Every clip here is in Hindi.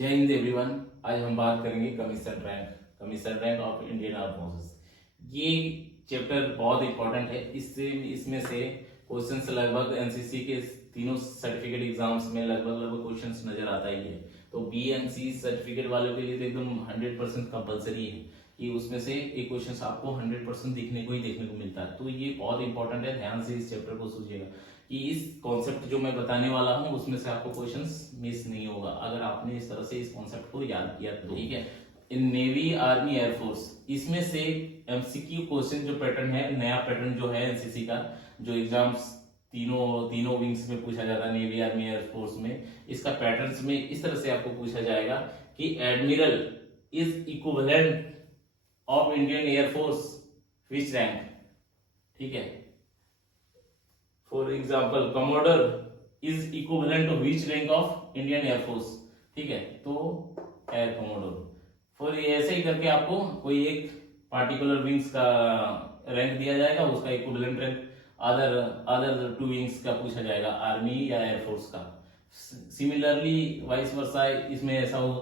जय हिंद एवरीवन। आज हम बात करेंगे commission rank of Indian arm forces. ये चैप्टर बहुत इंपॉर्टेंट है। इसमें से क्वेश्चंस लगभग एनसीसी के तीनों सर्टिफिकेट एग्जाम्स में लगभग क्वेश्चंस नजर आता ही है। तो बी एंड सी सर्टिफिकेट वालों के लिए तो एकदम 100% कंपलसरी है कि उसमें से एक क्वेश्चन आपको 100% देखने को मिलता है। तो ये बहुत इंपॉर्टेंट है, ध्यान से इस चैप्टर को सूझिएगा कि इस कॉन्सेप्ट जो मैं बताने वाला हूं उसमें से आपको क्वेश्चंस मिस नहीं होगा अगर आपने इस तरह से इस कॉन्सेप्ट को याद किया तो। ठीक है, इन नेवी, आर्मी, एयरफोर्स, इसमें से एमसीक्यू क्वेश्चन जो पैटर्न है, नया पैटर्न जो है एनसीसी का, जो एग्जाम्स तीनों विंग्स में पूछा जाता है, नेवी, आर्मी, एयरफोर्स में, इसका पैटर्न्स में इस तरह से आपको पूछा जाएगा कि admiral is equivalent of Indian air force which rank. ठीक है, for example commodore is equivalent to which rank of Indian air force. ठीक है, तो एयर कमोडर फॉर ऐसे ही करके आपको कोई एक पार्टिकुलर विंग्स का रैंक दिया जाएगा, उसका equivalent rank other to wings का पूछा जाएगा, आर्मी या एयरफोर्स का। सिमिलरली वाइस वर्सा, इसमें ऐसा हो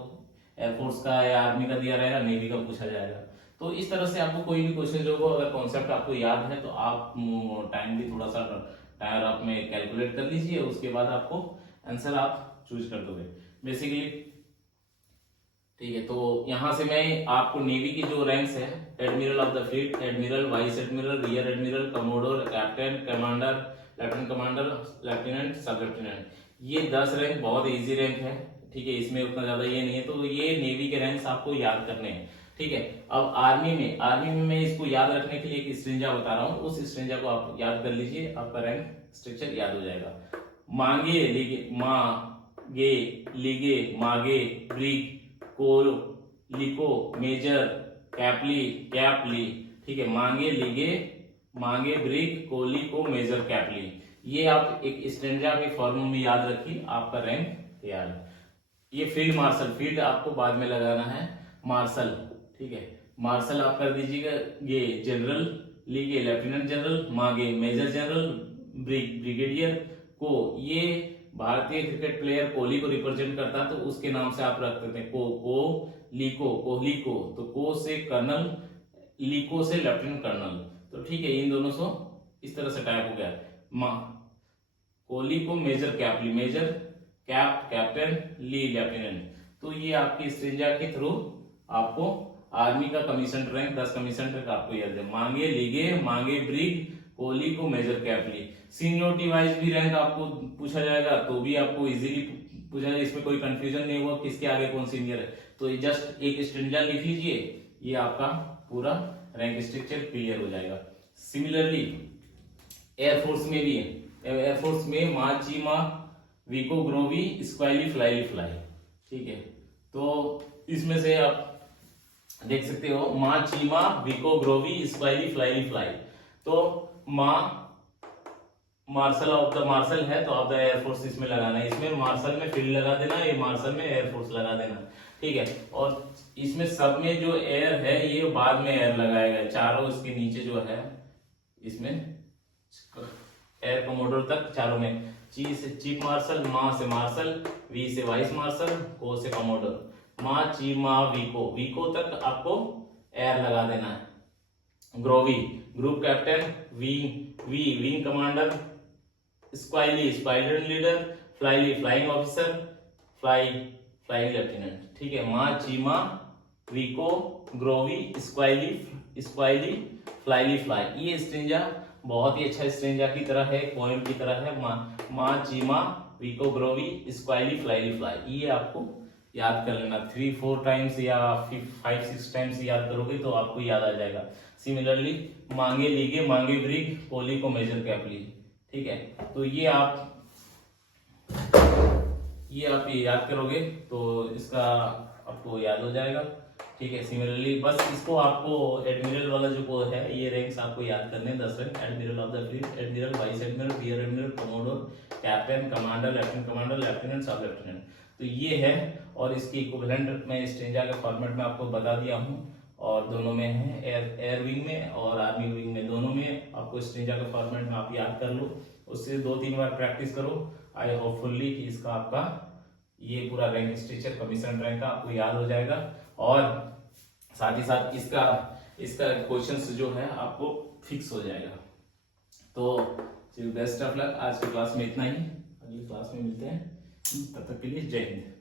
एयरफोर्स का या आर्मी का दिया रहेगा, नेवी का पूछा जाएगा। तो इस तरह से आपको कोई भी क्वेश्चन जो हो, अगर कॉन्सेप्ट आपको याद है तो आप टाइम भी थोड़ा सा टायर आप में कैलकुलेट कर लीजिए, उसके बाद आपको आंसर आप चूज कर दोगे बेसिकली। ठीक है, तो यहां से मैं आपको नेवी की जो रैंक्स है, admiral of the fleet, admiral, vice admiral, rear admiral, commodore, captain, commander, lieutenant commander, lieutenant, सब लेफ्टिनेंट, ये 10 रैंक बहुत इजी रैंक है। ठीक है, इसमें उतना ज्यादा ये नहीं है, तो ये नेवी के रैंक्स आपको याद करने हैं। ठीक है, अब आर्मी में मैं इसको याद रखने के लिए एक स्ट्रेंजा बता रहा हूं, उस स्ट्रेंजा को आप याद कर लीजिए, आपका रैंक स्ट्रक्चर याद हो जाएगा। मांगे लिगे, मांगे लिगे, मांगे ब्रिग, को लिको, मेजर, कैपली, कैपली। ठीक है, मांगे लिगे, मांगे ब्रिग, कोली को, मेजर, कैपली, ये आप एक स्ट्रेंजा के फॉर्म में याद रखिए, आपका रैंक तैयार है। ये फील्ड मार्शल, फील्ड आपको बाद में लगाना है, मार्शल। ठीक है, मार्शल आप कर दीजिएगा, ये जनरल, लीगे लेफ्टिनेंट जनरल, मांगे मेजर जनरल, ब्रिगेडियर को, ये भारतीय क्रिकेट प्लेयर कोहली को रिप्रेजेंट करता है तो उसके नाम से आप रख देते हैं कोहली को, तो को से कर्नल, लीको से लेफ्टिनेंट कर्नल। तो ठीक है, इन दोनों से इस तरह से टाइप हो गया। कोहली को मेजर कैपली, मेजर कैप्टन, ली लेफ्टिनेंट। तो ये आपकी स्ट्रेंजा के थ्रू आपको आर्मी का कमीशन रैंक, 10 कमीशन रैंक आपको याद है। मांगे लीगे, मांगे ब्रिग, कोहली को, मेजर, कैपली। सीनियोरिटी वाइज भी रैंक आपको पूछा जाएगा तो भी आपको इजीली पूछा जाएगा, इसमें कोई कंफ्यूजन नहीं होगा किसके आगे कौन सीनियर है। तो जस्ट एक स्ट्रेंजा लिख लीजिए, ये आपका पूरा रैंक स्ट्रक्चर क्लियर हो जाएगा। सिमिलरली एयरफोर्स में भी है, एयरफोर्स में मा, चीमा, विको, ग्रोवी, स्क्वाइली, फ्लाइली, फ्लाई। ठीक है, तो इसमें से आप देख सकते हो मा, चीमा, विको, ग्रोवी, स्क्वाइली, फ्लाइली, फ्लाई। तो माँ मार्शल ऑफ द मार्शल है तो ऑफ द एयरफोर्स इसमें लगाना है, इसमें मार्शल में फील्ड लगा देना, ये मार्शल में एयरफोर्स लगा देना। ठीक है, और इसमें सब में जो एयर है ये बाद में एयर लगाएगा, चारों इसके नीचे जो है इसमें एयर कमोडोर तक चारों में, ची से चीफ मार्शल, माँ से मार्शल, वी से वाइस मार्शल, को से कमोडोर, माँ, ची, माँ, वीको तक आपको एयर लगा देना है। ग्रोवी ग्रुप कैप्टन, विंग कमांडर, स्क्वाइली स्क्वाड्रन लीडर, फ्लाइली फ्लाइंग ऑफिसर, फ्लाइंग लेफ्टिनेंट। ठीक है, माँ, चीमा, विको, ग्रोवी, स्क्वाइली, फ्लाइली, फ्लाई। ये स्ट्रेंजा बहुत ही अच्छा स्ट्रेंजा की तरह है, पोएम की तरह है। माँ, चीमा, विको, ग्रोवी, स्क्वाइली, फ्लाइली, फ्लाई, ये आपको याद कर लेना। 3-4 टाइम्स या 5-6 टाइम्स याद करोगे तो आपको याद आ जाएगा। सिमिलरली मांगे लीगे, मांगे ब्रिग, कोहली को, मेजर, कैपली। ठीक है, तो ये आप याद करोगे तो इसका आपको याद हो जाएगा। ठीक है, सिमिलरली बस इसको आपको एडमिरल वाला जो है ये रैंक्स आपको याद करने, 10 rank, admiral of the fleet, admiral, vice admiral, rear admiral, commodore, captain, commander, lieutenant commander, lieutenant, सब लेफ्टिनेंट। तो ये है, और इसकी इक्विवेलेंट मैं स्ट्रेंजा के फॉर्मेट में आपको बता दिया हूँ, और दोनों में है, एयर विंग में और आर्मी विंग में, दोनों में आपको स्ट्रेंजा के फॉर्मेट में आप याद कर लो, उससे 2-3 बार प्रैक्टिस करो। आई होपफुली कि इसका आपका ये पूरा रैंक स्ट्रक्चर कमीशन रैंक का आपको याद हो जाएगा, और साथ ही साथ इसका क्वेश्चंस जो है आपको फिक्स हो जाएगा। तो बेस्ट ऑफ लक। आज की क्लास में इतना ही, अगली क्लास में मिलते हैं, तब तक के लिए जय हिंद।